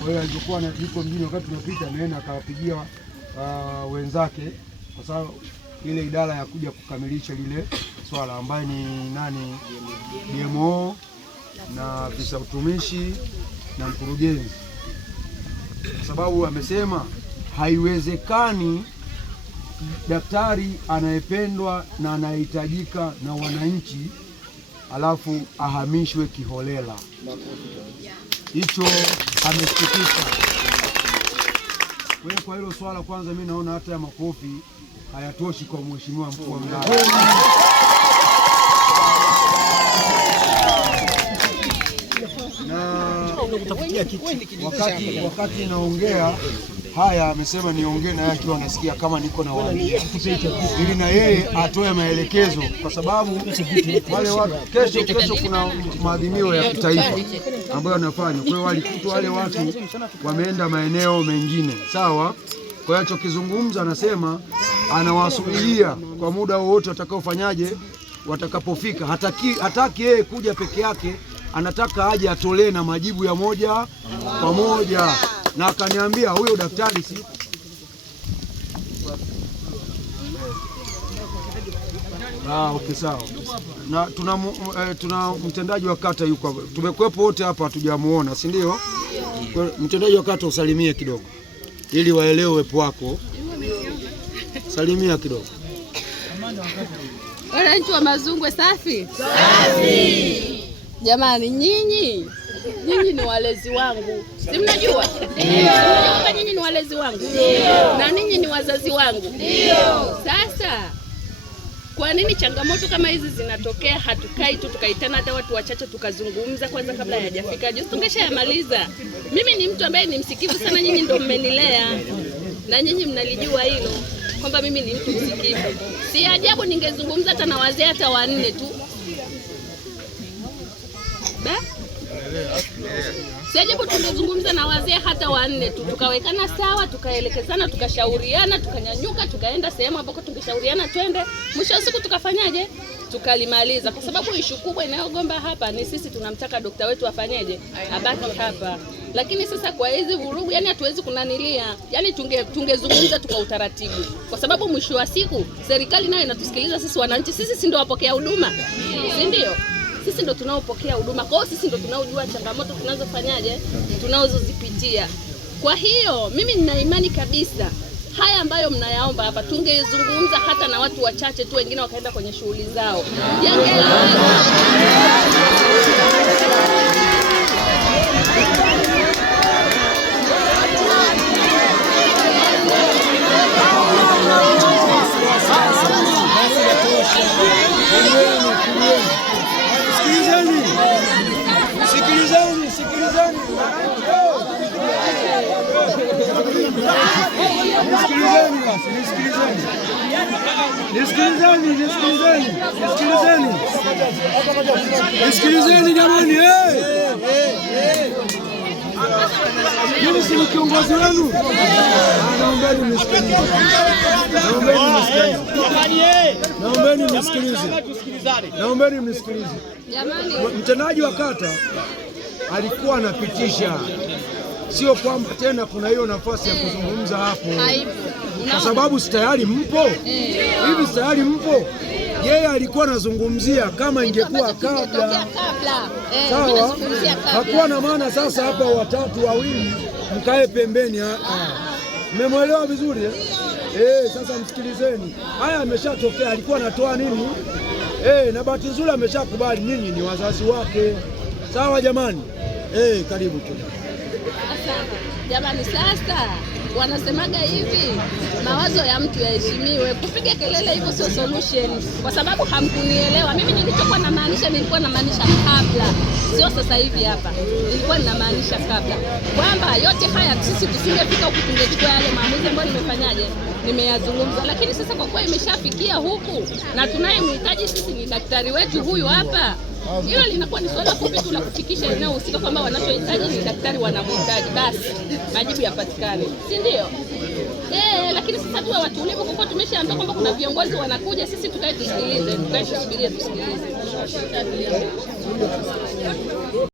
Kwa hiyo alikuwa yuko mjini wakati tunapita, ameenda akawapigia wenzake, kwa sababu ile idara ya kuja kukamilisha lile swala ambaye ni nani, DMO na afisa utumishi na mkurugenzi, kwa sababu amesema haiwezekani daktari anayependwa na anahitajika na wananchi alafu ahamishwe kiholela. Hicho amesikitika. Kwa hilo swala kwanza, mimi naona hata ya makofi hayatoshi kwa mheshimiwa mkuu wa wilaya. Na wakati naongea haya amesema niongee na yeye akiwa anasikia kama niko na wao, ili na yeye atoe maelekezo, kwa sababu wale watu kesho kuna maadhimio ya kitaifa ambayo yanafanywa. Kwa hiyo walikutwa wale watu wameenda maeneo mengine, sawa. Kwa hiyo alichokizungumza, anasema anawasubiria kwa muda wowote watakaofanyaje, watakapofika. Hataki yeye kuja peke yake, anataka aje atolee na majibu ya moja kwa moja. Na akaniambia huyo daktari si okay, sawa. Na tuna mtendaji wa kata yuko, tumekuwepo wote hapa, hatujamuona, si ndio? Mtendaji wa kata usalimie kidogo ili waelewe uwepo wako. Salimia kidogo. Wananchi wa Mazungwe safi? Safi. Jamani, nyinyi ni walezi wangu, si mnajua? Ndio. Kama nyinyi ni walezi wangu, ndio, na ninyi ni wazazi wangu, ndio. Sasa kwa nini changamoto kama hizi zinatokea? Hatukai tu tukaitana hata watu wachache tukazungumza kwanza kabla hayajafika juu, tungeshayamaliza. Mimi ni mtu ambaye ni msikivu sana, nyinyi ndio mmenilea na nyinyi mnalijua hilo kwamba mimi ni mtu msikivu. Si ajabu ningezungumza hata na wazee hata 4 tu. Si ajabu tungezungumza na wazee hata 4 tu, tukawekana sawa, tukaelekezana, tukashauriana, tukanyanyuka, tukaenda sehemu ambako tungeshauriana twende. Mwisho wa siku tukafanyaje? Tukalimaliza, kwa sababu ishu kubwa inayogomba hapa ni sisi tunamtaka dokta wetu afanyeje, abaki hapa. Lakini sasa kwa hizi vurugu, yani hatuwezi kunanilia, yani tungezungumza tuka utaratibu, kwa sababu mwisho wa siku serikali nayo inatusikiliza sisi wananchi. Sisi si ndio wapokea huduma, si ndio? Sisi ndio tunaopokea huduma, kwa hiyo sisi ndio tunaojua changamoto tunazofanyaje, tunazozipitia. Kwa hiyo mimi nina imani kabisa haya ambayo mnayaomba hapa tungezungumza hata na watu wachache tu, wengine wakaenda kwenye shughuli zao. Nisikilizeni jamani, mimi si kiongozi wenu. Naombeni mnisikilize. Mtendaji wa kata alikuwa anapitisha, sio kwamba tena kuna hiyo nafasi ya kuzungumza hapo, kwa sababu tayari mpo hivi, tayari mpo. Yeye alikuwa anazungumzia kama ingekuwa kabla. Sawa, hakuwa na maana sasa hapa watatu wawili mkae pembeni. Mmemwelewa vizuri sasa msikilizeni. Haya ameshatokea, alikuwa anatoa nini? Na bahati nzuri ameshakubali, nyinyi ni wazazi wake. Sawa jamani, karibu tu. Jamani, sasa wanasemaga hivi, mawazo ya mtu yaheshimiwe. Kupiga kelele hivyo sio solution, kwa sababu hamkunielewa. Mimi nilichokuwa namaanisha, nilikuwa namaanisha kabla, sio sasa hivi hapa. Nilikuwa ninamaanisha kabla kwamba yote haya sisi tusingefika huku, tungechukua yale maamuzi ambayo nimeyazungumza. Lakini sasa kwa kuwa imeshafikia huku na tunayemhitaji sisi ni daktari wetu huyu hapa, hilo linakuwa ni swala fupi tu la kufikisha eneo husika kwamba wanachohitaji ni daktari wanamhitaji, basi majibu yapatikane, si ndio? Lakini sasa tuwe watulivu, kwa kuwa tumeshaambia kwamba kuna viongozi wanakuja, sisi tukae tusikilize, tukae tusubirie tusikilize.